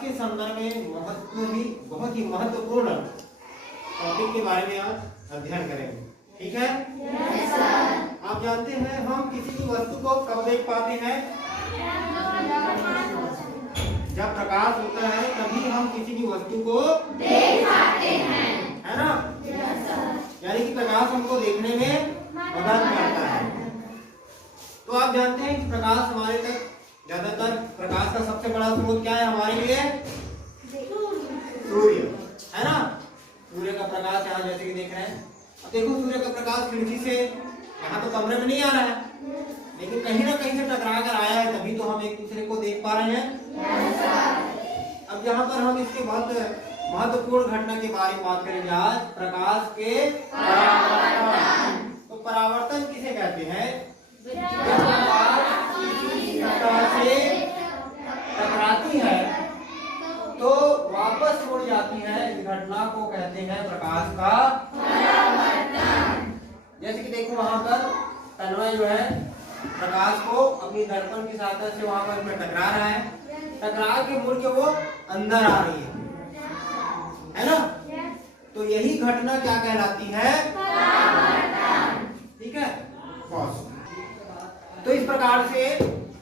के संदर्भ में बहुत ही महत्वपूर्ण टॉपिक के बारे में आज अध्ययन करेंगे। ठीक है? Yes sir. आप जानते हैं हम किसी भी वस्तु को कब देख पाते हैं? जब प्रकाश होता है तभी हम किसी भी वस्तु को देख पाते हैं, है ना? Yes sir. यानी कि प्रकाश हमको देखने में मदद करता है। तो आप जानते हैं कि प्रकाश हमारे तक ज्यादातर प्रकाश का सबसे बड़ा स्रोत क्या है हमारे लिए? सूर्य, है ना? सूर्य का प्रकाश यहाँ जैसे कि देख रहे हैं। अब देखो सूर्य का प्रकाश खिड़की से यहाँ तो कमरे में नहीं आ रहा है, लेकिन कहीं ना कहीं से टकरा कर आया है, तभी तो हम एक दूसरे को देख पा रहे हैं। अब यहाँ पर हम इसके बहुत महत्वपूर्ण घटना के बारे में बात करेंगे आज, प्रकाश के परावर्तन। तो परावर्तन किसे कहते हैं? से टकराती है तो वापस मुड़ जाती है, इस घटना को कहते हैं प्रकाश का परावर्तन। जैसे कि देखो वहां पर तन्मय जो है प्रकाश को अपनी दर्पण की सहायता से वहां पर टकरा रहा है, टकरा के मुड़ के वो अंदर आ रही है ना? तो यही घटना क्या कहलाती है? परावर्तन। ठीक है? तो इस प्रकार से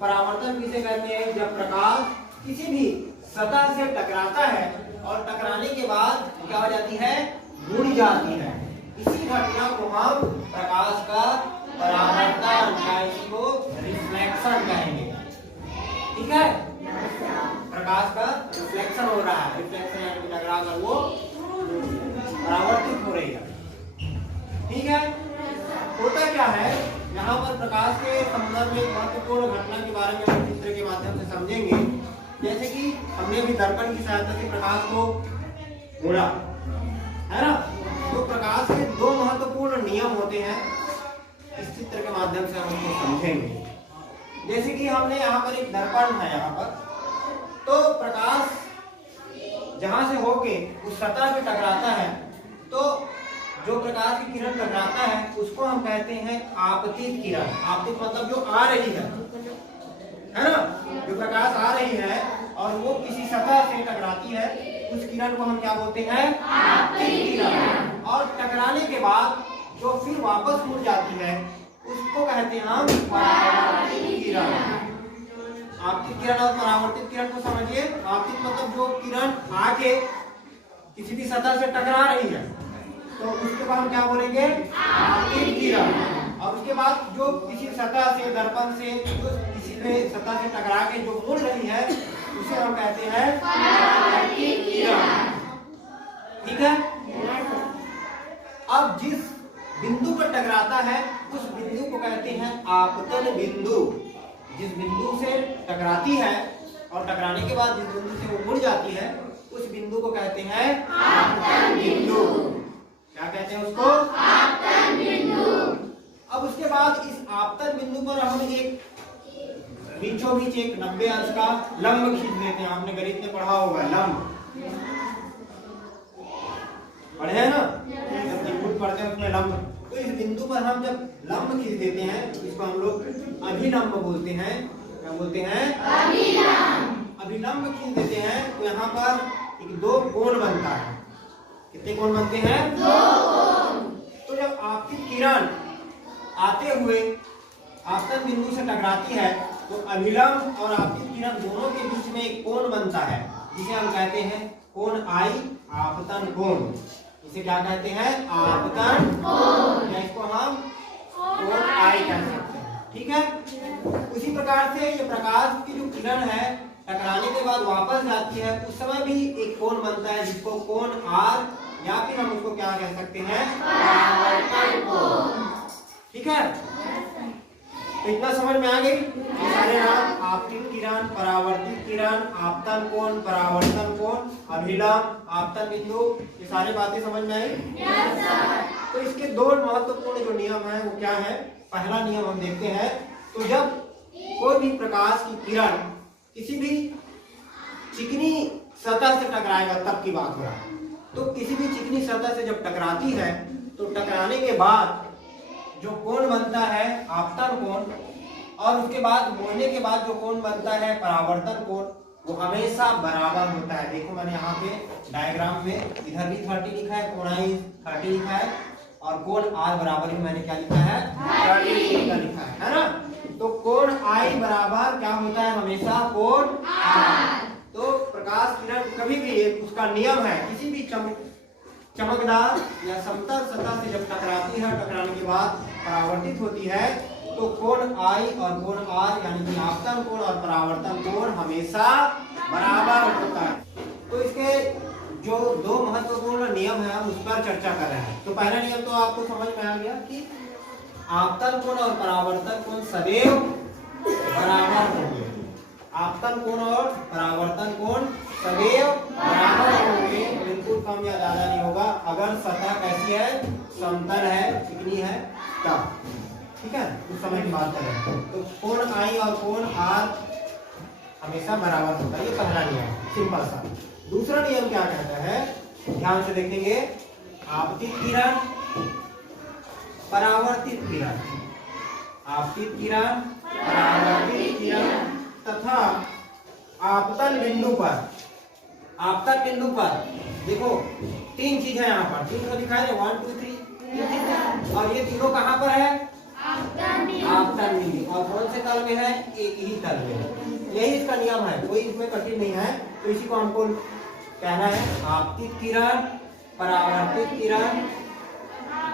परावर्तन किसे कहते हैं? जब प्रकाश किसी भी सतह से टकराता है और टकराने के बाद क्या हो जाती है? मुड़ जाती है। इसी घटना को हम प्रकाश का परावर्तन या इसी को रिफ्लेक्शन कहेंगे। ठीक है? प्रकाश का रिफ्लेक्शन हो रहा है, रिफ्लेक्शन यानी कि टकरा कर वो परावर्तित हो रही है। ठीक है? होता क्या है, यहाँ पर प्रकाश के संदर्भ में महत्वपूर्ण घटना के बारे में हम चित्र के माध्यम से समझेंगे। जैसे कि हमने भी दर्पण की सहायता से प्रकाश को मोड़ा, है ना? तो प्रकाश के दो महत्वपूर्ण नियम होते हैं, इस चित्र के माध्यम से हम उनको समझेंगे। जैसे कि हमने यहाँ पर एक दर्पण है, यहाँ पर तो प्रकाश जहां से होके उस सतह पे टकराता है, तो जो प्रकाश की किरण टकराता है उसको हम कहते हैं आपतित किरण। आपतित मतलब जो आ रही है ना? जो प्रकाश आ रही है और वो किसी सतह से टकराती है, उस किरण को हम क्या बोलते हैं? आपतित किरण। और टकराने के बाद जो फिर वापस मुड़ जाती है उसको कहते हैं हम परावर्तित किरण। आपतित किरण और परावर्तित किरण को समझिए। आपतित मतलब जो किरण आके किसी भी सतह से टकरा रही है, तो उसके बाद हम क्या बोलेंगे? आपतित किरण। और उसके बाद जो किसी सतह से, दर्पण से, जो किसी भी सतह से टकरा के जो मुड़ रही है, उसे हम कहते हैं परावर्तित किरण। ठीक है? अब जिस बिंदु पर टकराता है उस बिंदु को कहते हैं आपतन बिंदु। जिस बिंदु से टकराती है और टकराने के बाद जिस बिंदु से वो मुड़ जाती है, उस बिंदु को कहते हैं आपतन बिंदु। क्या कहते हैं उसको? आपतन बिंदु। अब उसके बाद इस आपतन बिंदु पर हम एक बीचों बीच एक 90 अंश का लंब खींच देते हैं। आपने गणित में पढ़ा होगा, लंब पढ़े हैं ना? जब त्रिभुज पढ़ते हैं उसमें लंब। तो इस बिंदु पर हम जब लंब खींच देते हैं, इसको हम लोग अभिलंब बोलते हैं। क्या बोलते हैं? अभिलंब। अभिलंब खींच देते हैं तो यहाँ पर एक दो कोण बनता है। कितने कोण बनते हैं? दो कोण। तो जब आपतित किरण आते हुए आपतन बिंदु से टकराती है तो अभिलंब और आपतित किरण दोनों के बीच में एक कोण बनता है, जिसे हम कहते हैं कोण आई, आपतन कोण। इसे क्या कहते हैं? आपतन कोण, या इसको हम कोण आई कह सकते हैं। ठीक है? उसी प्रकार से ये प्रकाश की जो किरण है टकराने के बाद वापस जाती है, उस समय भी एक कोण बनता है जिसको कोण आर, या फिर हम उसको क्या कह सकते हैं? परावर्तन कोण। ठीक है? तो इतना समझ में आ गई? ये सारे नाम आपतित किरण, परावर्तित किरण, आपतन कोण, परावर्तन कोण, अभिलंब, आपतन बिंदु, ये सारी बातें समझ में आई? Yes sir. तो इसके दो महत्वपूर्ण जो नियम है वो क्या है? पहला नियम हम देखते हैं। तो जब कोई भी प्रकाश की किरण किसी भी चिकनी सतह से टकराएगा, तब की बात हो रहा है। तो किसी भी चिकनी सतह से जब टकराती है तो टकराने के बाद जो कोण बनता है आपतन कोण, और उसके बाद मुड़ने के बाद जो कोण बनता है परावर्तन कोण, वो हमेशा बराबर होता है। देखो मैंने यहाँ पे डायग्राम में इधर भी 30 लिखा है, कोण आई 30 लिखा है, और कोण आर बराबर में मैंने क्या लिखा है 30 लिखा है ना। तो कोण आई बराबर क्या होता है हमेशा कोण आर। तो प्रकाश किरण कभी भी उसका नियम है, किसी भी चमकदार या समतल सतह से जब टकराती है, टकराने के बाद परावर्तित होती है, तो कोण आई और कोण आर यानी कि आपतन कोण और परावर्तन कोण हमेशा बराबर होता है। तो इसके जो दो महत्वपूर्ण नियम है हम उस पर चर्चा कर रहे हैं। तो पहला नियम तो आपको समझ में आ गया कि आपतन कोण और परावर्तन कोण सदैव बराबर होंगे। आपतन कोण और परावर्तन कोण सदैव बराबर होंगे, बिल्कुल कम या ज्यादा नहीं होगा। अगर सतह कैसी है, समतल है, चिकनी है तब, ठीक है, उस समय की बात कर रहे हैं। तो कोण आई और कोण आर हमेशा बराबर होता है, ये पहला नियम सिंपल सा। दूसरा नियम क्या कहता है, ध्यान से देखेंगे, आपतित किरण, परावर्तित किरण, आपतित किरण, परावर्तित किरण तथा आपतन बिंदु पर, आपतन बिंदु पर देखो 3 चीज है यहाँ पर, 3 को दिखाया है 1 2 3, और ये तीनों कहाँ पर है आपतन बिंदु। और कौन से तल में है, एक ही तल में। यही इसका नियम है, कोई इसमें कठिन नहीं है। तो इसी को हमको कहना है आपतित किरण, परावर्तित किरण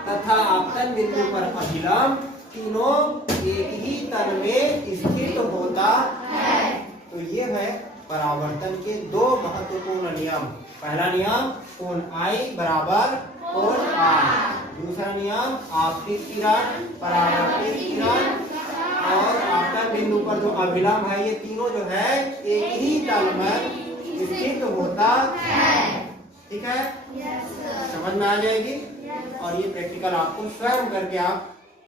तथा आपतन बिंदु पर अभिलंब, तीनों एक ही तल में स्थित होता है। तो ये है परावर्तन के दो महत्वपूर्ण नियम। पहला नियम कोण आई बराबर कोण आर, दूसरा नियम आपतित किरण, परावर्तित किरण और आपतन बिंदु पर जो अभिलंब है, ये तीनों जो है एक ही तल में स्थित होता है। ठीक है, समझ में आ जाएगी। और ये प्रैक्टिकल आपको स्वयं करके आप